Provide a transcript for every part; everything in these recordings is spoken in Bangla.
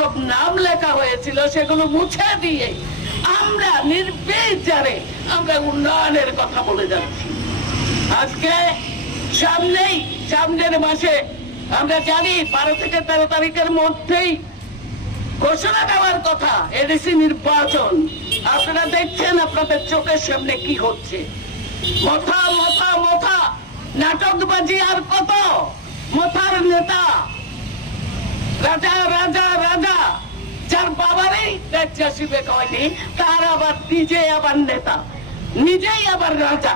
যেসব নাম লেখা হয়েছিল সেগুলো মুছে দিয়ে আমরা নির্বিচারে আমরা উন্নয়নের কথা বলে যাচ্ছি। আজকে সামনের মাসে আমরা জানি 12 থেকে 13 তারিখের মধ্যেই ঘোষণা দেওয়ার কথা এডিসি নির্বাচন। আপনারা দেখছেন আপনাদের চোখের সামনে কি হচ্ছে। মথা মথা মথা নাটকবাজি আর কত। মথার নেতা রাজা রাজা রাজা, যার বাবারই রাজ্যাসিবে হয়নি, তার আবার নিজে আবার নেতা, নিজেই আবার রাজা।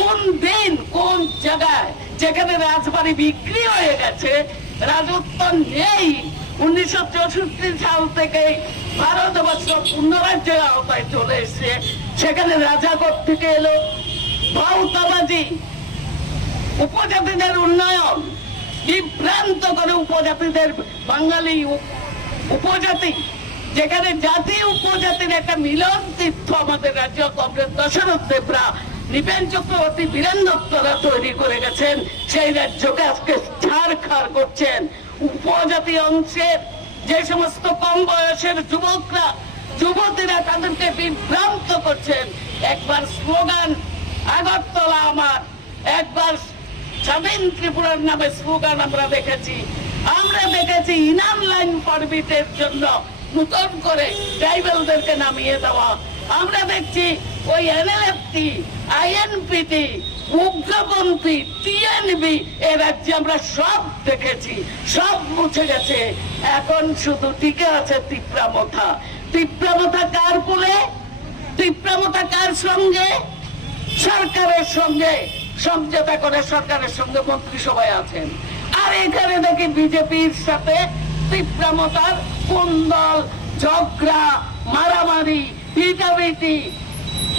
কোন দিন কোন জায়গায় যেখানে রাজবাড়ি বিক্রি হয়ে গেছে, রাজত্ব নেই। 1964 সাল থেকে ভারতবর্ষ পূর্ণরাজ্যের আওতায় চলে এসছে, সেখানে রাজা থেকে এলো। ভাউতাবাজি, উপজাতিদের উন্নয়ন বিভ্রান্ত করে উপজাতিদের, বাঙালি উপজাতি যেখানে জাতি উপজাতির একটা মিলন তীর্থ আমাদের রাজ্য কংগ্রেস দশরথ দেবরা, নৃপেন চক্রবর্তী, বীরেন দত্তরা তৈরি করে গেছেন। সেই রাজ্যকে আজকে ছাড়খাড় করছেন। উপজাতি অংশের যে সমস্ত কম বয়সের যুবকরা যুবতীরা তাদেরকে বিভ্রান্ত করছেন। একবার স্লোগান আগরতলা আমার, একবার স্বাধীন ত্রিপুরার নামে স্লোগান আমরা দেখেছি ইনাম লাইন পারমিটের জন্য নতুন করে ট্রাইবেলদেরকে নামিয়ে দেওয়া। আমরা দেখছি ওই এনএলএফটি, আইএনপিটি, উগ্রপন্থী, টিএনবি এ রাজ্যে আমরা সব দেখেছি, সব মুছে গেছে। এখন শুধু টিকে আছে তিপ্রামথা। তিপ্রামথা কার কুলে? তিপ্রামথা কার সঙ্গে? সরকারের সঙ্গে সমঝোতা করে সরকারের সঙ্গে মন্ত্রিসভায় আছেন। আর এখানে দেখি বিজেপির সাথে তিপ্রামথার কুন্দল, ঝগড়া, মারামারি, পিটাপিটি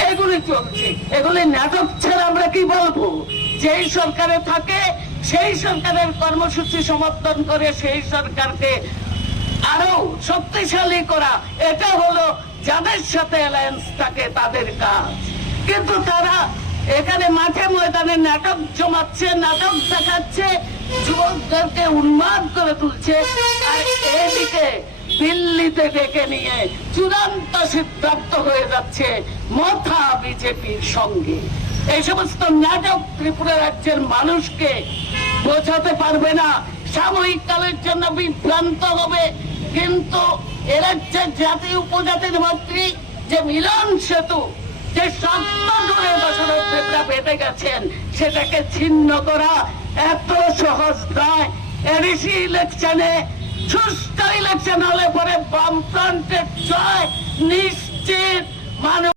এগুলি চলছে। এগুলি নাটক ছাড়া আমরা কি বলবো? যেই সরকারে থাকে সেই সরকারের কর্মসূচি সমর্থন করে সেই সরকারকে আরো শক্তিশালী করা, এটা হলো যাদের সাথে অ্যালায়েন্স থাকে তাদের কাজ। কিন্তু তারা এখানে মাঠে ময়দানে নাটক জমাচ্ছে, নাটক দেখাচ্ছে, যুবকদেরকে উন্মাদ করে তুলছে। আর এদিকে দিল্লিতে ডেকে নিয়ে চূড়ান্ত সিদ্ধান্ত হয়ে যাচ্ছে মথা বিজেপির সঙ্গে। এই সমস্ত নাটক ত্রিপুরা রাজ্যের মানুষকে বোঝাতে পারবে না, সাময়িক কালের জন্য বিভ্রান্ত হবে। কিন্তু এ রাজ্যের জাতি উপজাতির মন্ত্রী যে মিলন সেতু, যে সত্য দশরথ দেবরা বেঁধে গেছেন, সেটাকে ছিন্ন করা এত সহজ নয়। এডিসি ইলেকশনে, সুষ্ঠু ইলেকশন হলে পরে বামফ্রন্টের জয় নিশ্চিত। মানুষ